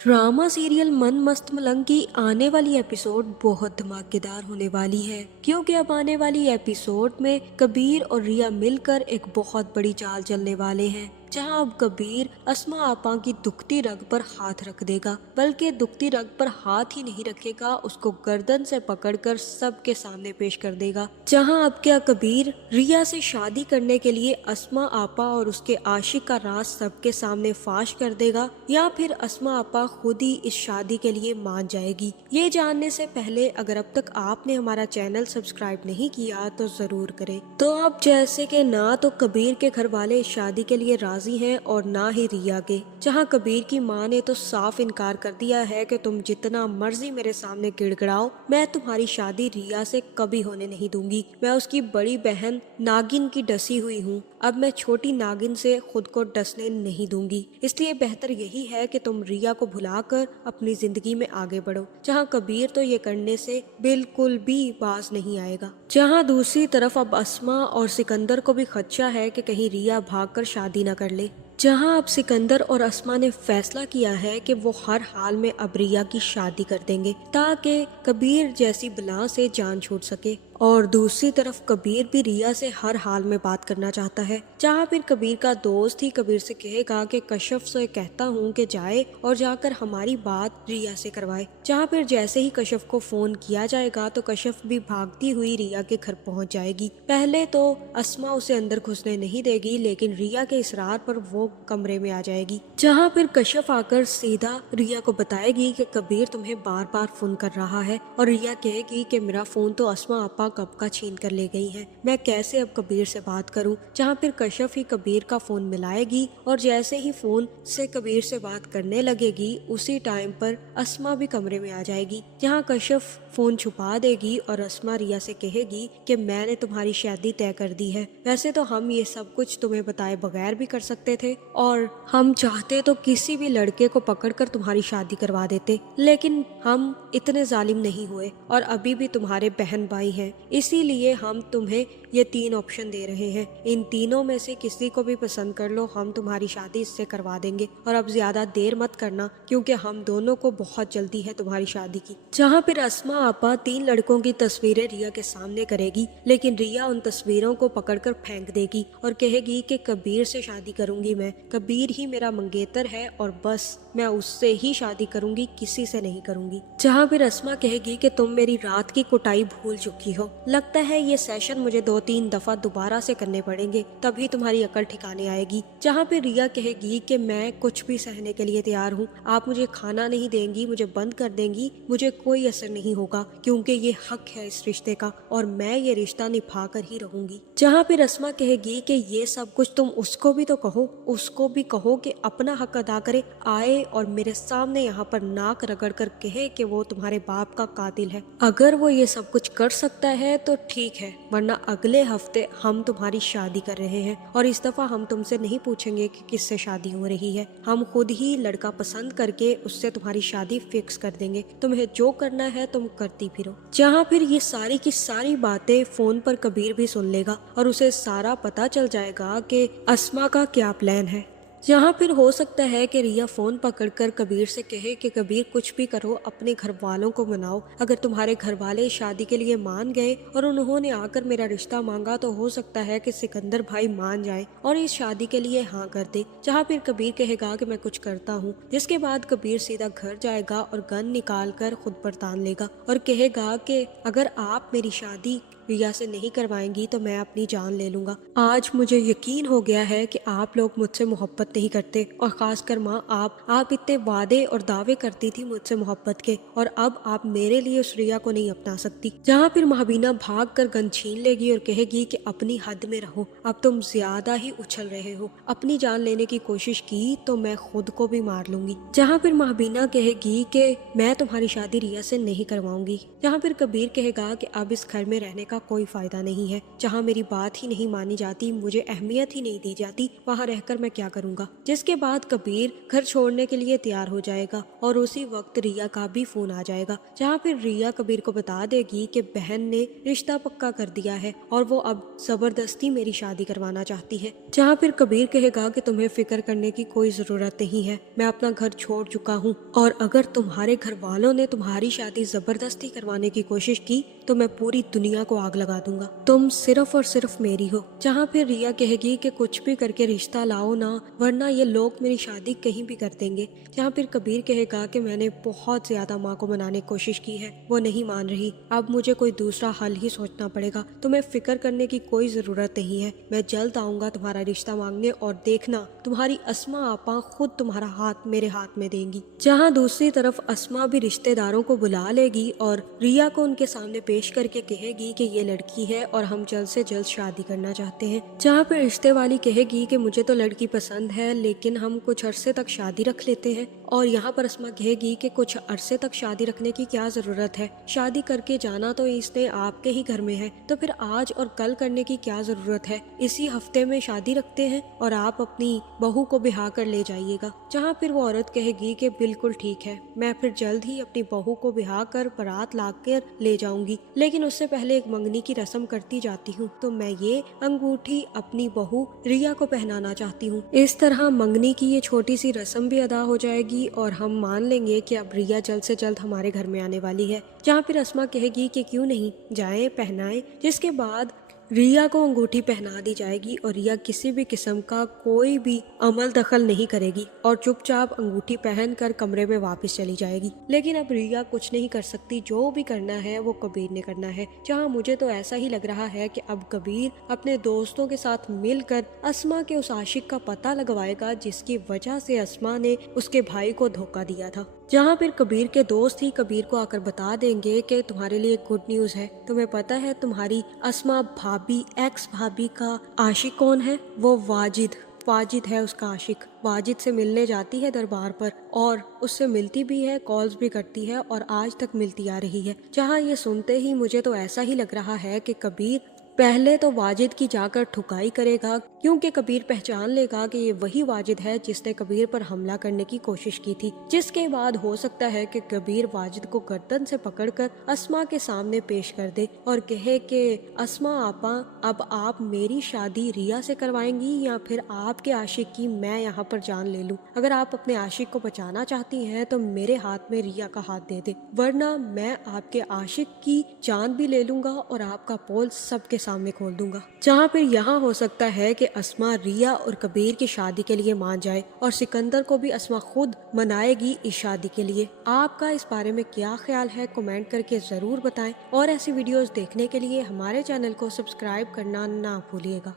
Drama serial मन मस्त मलंग की आने वाली एपिसोड बहुत धमाकेदार होने वाली है, क्योंकि अब आने वाली एपिसोड में कबीर और रिया मिलकर एक बहुत बड़ी चाल चलने वाले हैं, जहां अब कबीर अस्मा आपा की दुखती रग पर हाथ रख देगा। बल्कि दुखती रग पर हाथ ही नहीं रखेगा, उसको गर्दन से पकड़कर सबके सामने पेश कर देगा। जहां अब क्या कबीर रिया से शादी करने के लिए अस्मा आपा और उसके आशिक का राज सबके सामने फाश कर देगा, या फिर अस्मा आपा खुद ही इस शादी के लिए मान जाएगी। ये जानने से पहले अगर अब तक आपने हमारा चैनल सब्सक्राइब नहीं किया तो जरूर करें। तो अब जैसे कि ना तो कबीर के घर वाले इस शादी के लिए राजी हैं और ना ही रिया के। जहां कबीर की मां ने तो साफ इनकार कर दिया है कि तुम जितना मर्जी मेरे सामने गिड़गिड़ाओ, मैं तुम्हारी शादी रिया से कभी होने नहीं दूंगी। मैं उसकी बड़ी बहन नागिन की डसी हुई हूँ, अब मैं छोटी नागिन से खुद को डसने नहीं दूंगी। इसलिए बेहतर यही है कि तुम रिया को भुलाकर अपनी जिंदगी में आगे बढ़ो। जहां कबीर तो ये करने से बिल्कुल भी बाज नहीं आएगा। जहां दूसरी तरफ अब अस्मा और सिकंदर को भी खदशा है कि कहीं रिया भागकर शादी न कर ले। जहां अब सिकंदर और अस्मा ने फैसला किया है कि वो हर हाल में अब रिया की शादी कर देंगे, ताकि कबीर जैसी बला से जान छूट सके। और दूसरी तरफ कबीर भी रिया से हर हाल में बात करना चाहता है। जहाँ फिर कबीर का दोस्त ही कबीर से कहेगा कि कश्यप से कहता हूँ कि जाए और जाकर हमारी बात रिया से करवाए। जहाँ फिर जैसे ही कश्यप को फोन किया जाएगा तो कश्यप भी भागती हुई रिया के घर पहुँच जाएगी। पहले तो अस्मा उसे अंदर घुसने नहीं देगी, लेकिन रिया के इसरार पर वो कमरे में आ जाएगी। जहाँ फिर कश्यप आकर सीधा रिया को बताएगी कि कबीर तुम्हें बार बार फोन कर रहा है, और रिया कहेगी कि मेरा फोन तो अस्मा आपा कब का छीन कर ले गई है, मैं कैसे अब कबीर से बात करूं। जहां फिर कश्यप ही कबीर का फोन मिलाएगी, और जैसे ही फोन से कबीर से बात करने लगेगी, उसी टाइम पर अस्मा भी कमरे में आ जाएगी। जहां कश्यप फोन छुपा देगी और अस्मा रिया से कहेगी कि मैंने तुम्हारी शादी तय कर दी है। वैसे तो हम ये सब कुछ तुम्हें बताए बगैर भी कर सकते थे, और हम चाहते तो किसी भी लड़के को पकड़कर तुम्हारी शादी करवा देते, लेकिन हम इतने जालिम नहीं हुए और अभी भी तुम्हारे बहन भाई हैं। इसीलिए हम तुम्हें ये 3 ऑप्शन दे रहे हैं, इन तीनों में से किसी को भी पसंद कर लो, हम तुम्हारी शादी इससे करवा देंगे। और अब ज्यादा देर मत करना, क्योंकि हम दोनों को बहुत जल्दी है तुम्हारी शादी की। जहाँ फिर अस्मा आपा 3 लड़कों की तस्वीरें रिया के सामने करेगी, लेकिन रिया उन तस्वीरों को पकड़कर फेंक देगी और कहेगी कि कबीर से शादी करूंगी मैं, कबीर ही मेरा मंगेतर है और बस मैं उससे ही शादी करूंगी, किसी से नहीं करूंगी। जहाँ फिर अस्मा कहेगी कि तुम मेरी रात की कुटाई भूल चुकी हो, लगता है ये सेशन मुझे 2-3 दफा दोबारा से करने पड़ेंगे, तभी तुम्हारी अकल ठिकाने आएगी। जहाँ पे रिया कहेगी कि मैं कुछ भी सहने के लिए तैयार हूँ, आप मुझे खाना नहीं देंगी, मुझे बंद कर देंगी, मुझे कोई असर नहीं होगा, क्योंकि ये हक है इस रिश्ते का और मैं ये रिश्ता निभा कर ही रहूंगी। जहाँ पे अस्मा कहेगी कि ये सब कुछ तुम उसको भी तो कहो, उसको भी कहो कि अपना हक अदा करे, आए और मेरे सामने यहाँ पर नाक रगड़ कर कहे कि वो तुम्हारे बाप का कातिल है। अगर वो ये सब कुछ कर सकता है तो ठीक है, वरना अगले हफ्ते हम तुम्हारी शादी कर रहे हैं, और इस दफा हम तुमसे नहीं पूछेंगे कि किससे शादी हो रही है, हम खुद ही लड़का पसंद करके उससे तुम्हारी शादी फिक्स कर देंगे, तुम्हें जो करना है तुम करती फिरो। जहाँ फिर ये सारी की सारी बातें फोन पर कबीर भी सुन लेगा और उसे सारा पता चल जाएगा कि अस्मा का क्या प्लान है। जहाँ फिर हो सकता है कि रिया फोन पकड़कर कबीर से कहे कि कबीर कुछ भी करो, अपने घर वालों को मनाओ, अगर तुम्हारे घर वाले शादी के लिए मान गए और उन्होंने आकर मेरा रिश्ता मांगा तो हो सकता है कि सिकंदर भाई मान जाए और इस शादी के लिए हाँ कर दे। जहाँ फिर कबीर कहेगा कि मैं कुछ करता हूँ, जिसके बाद कबीर सीधा घर जाएगा और गन निकाल कर खुद पर तान लेगा और कहेगा कि अगर आप मेरी शादी रिया से नहीं करवाएंगी तो मैं अपनी जान ले लूंगा। आज मुझे यकीन हो गया है कि आप लोग मुझसे मोहब्बत नहीं करते, और खासकर माँ आप इतने वादे और दावे करती थी मुझसे मोहब्बत के, और अब आप मेरे लिए उस रिया को नहीं अपना सकती। जहाँ फिर महाबीना भाग कर गन छीन लेगी और कहेगी कि अपनी हद में रहो, अब तुम ज्यादा ही उछल रहे हो, अपनी जान लेने की कोशिश की तो मैं खुद को भी मार लूंगी। जहाँ फिर महाबीना कहेगी कि मैं तुम्हारी शादी रिया से नहीं करवाऊंगी। जहाँ फिर कबीर कहेगा कि अब इस घर में रहने का का कोई फायदा नहीं है। जहाँ मेरी बात ही नहीं मानी जाती, मुझे अहमियत ही नहीं दी जाती, वहाँ रहकर मैं क्या करूँगा। जिसके बाद कबीर घर छोड़ने के लिए तैयार हो जाएगा और उसी वक्त रिया का भी फोन आ जाएगा, जहाँ फिर रिया कबीर को बता देगी कि बहन ने रिश्ता पक्का कर दिया है और वो अब जबरदस्ती मेरी शादी करवाना चाहती है। जहाँ फिर कबीर कहेगा कि तुम्हें फिक्र करने की कोई जरूरत नहीं है, मैं अपना घर छोड़ चुका हूँ और अगर तुम्हारे घर वालों ने तुम्हारी शादी जबरदस्ती करवाने की कोशिश की तो मैं पूरी दुनिया को आग लगा दूंगा, तुम सिर्फ और सिर्फ मेरी हो। जहाँ फिर रिया कहेगी कि कुछ भी करके रिश्ता लाओ ना, वरना ये लोग मेरी शादी कहीं भी कर देंगे। जहाँ फिर कबीर कहेगा कि मैंने बहुत ज्यादा माँ को मनाने की कोशिश की है, वो नहीं मान रही, अब मुझे कोई दूसरा हल ही सोचना पड़ेगा, तुम्हें फिक्र करने की कोई जरूरत नहीं है, मैं जल्द आऊंगा तुम्हारा रिश्ता मांगने और देखना तुम्हारी अस्मा आपा खुद तुम्हारा हाथ मेरे हाथ में देंगी। जहाँ दूसरी तरफ अस्मा भी रिश्तेदारों को बुला लेगी और रिया को उनके सामने पेश करके कहेगी कि ये लड़की है और हम जल्द से जल्द शादी करना चाहते हैं। जहाँ पे रिश्ते वाली कहेगी कि मुझे तो लड़की पसंद है लेकिन हम कुछ अरसे तक शादी रख लेते हैं, और यहाँ पर अस्मा कहेगी कि कुछ अरसे तक शादी रखने की क्या जरूरत है, शादी करके जाना तो इसने आपके ही घर में है, तो फिर आज और कल करने की क्या जरूरत है, इसी हफ्ते में शादी रखते हैं और आप अपनी बहू को ब्याह कर ले जाइएगा। जहाँ फिर वो औरत कहेगी कि बिल्कुल ठीक है, मैं फिर जल्द ही अपनी बहू को ब्याह कर बारात लाकर ले जाऊंगी, लेकिन उससे पहले एक मंगनी की रस्म करती जाती हूँ, तो मैं ये अंगूठी अपनी बहू रिया को पहनाना चाहती हूँ। इस तरह मंगनी की ये छोटी सी रस्म भी अदा हो जाएगी और हम मान लेंगे कि अब रिया जल्द से जल्द हमारे घर में आने वाली है। जहाँ फिर अस्मा कहेगी कि क्यों नहीं, जाएं पहनाएं। जिसके बाद रिया को अंगूठी पहना दी जाएगी और रिया किसी भी किस्म का कोई भी अमल दखल नहीं करेगी और चुपचाप अंगूठी पहनकर कमरे में वापस चली जाएगी। लेकिन अब रिया कुछ नहीं कर सकती, जो भी करना है वो कबीर ने करना है। जहाँ मुझे तो ऐसा ही लग रहा है कि अब कबीर अपने दोस्तों के साथ मिलकर अस्मा के उस आशिक का पता लगवाएगा जिसकी वजह से अस्मा ने उसके भाई को धोखा दिया था। जहाँ फिर कबीर के दोस्त ही कबीर को आकर बता देंगे कि तुम्हारे लिए गुड न्यूज है, तुम्हें पता है तुम्हारी अस्मा भाभी एक्स भाभी का आशिक कौन है, वो वाजिद है उसका आशिक। वाजिद से मिलने जाती है दरबार पर और उससे मिलती भी है, कॉल्स भी करती है और आज तक मिलती आ रही है। जहाँ ये सुनते ही मुझे तो ऐसा ही लग रहा है कि कबीर पहले तो वाजिद की जाकर ठुकाई करेगा, क्योंकि कबीर पहचान लेगा कि ये वही वाजिद है जिसने कबीर पर हमला करने की कोशिश की थी। जिसके बाद हो सकता है कि कबीर वाजिद को गर्दन से पकड़कर अस्मा के सामने पेश कर दे और कहे कि अस्मा आपा, अब आप मेरी शादी रिया से करवाएंगी या फिर आपके आशिक की मैं यहाँ पर जान ले लूं। अगर आप अपने आशिक को बचाना चाहती हैं तो मेरे हाथ में रिया का हाथ दे दे, वरना मैं आपके आशिक की जान भी ले लूंगा और आपका पोल सबके सामने खोल दूंगा। जहाँ फिर यहाँ हो सकता है कि अस्मा रिया और कबीर की शादी के लिए मान जाए और सिकंदर को भी अस्मा खुद मनाएगी इस शादी के लिए। आपका इस बारे में क्या ख्याल है, कमेंट करके जरूर बताएं और ऐसी वीडियोस देखने के लिए हमारे चैनल को सब्सक्राइब करना ना भूलिएगा।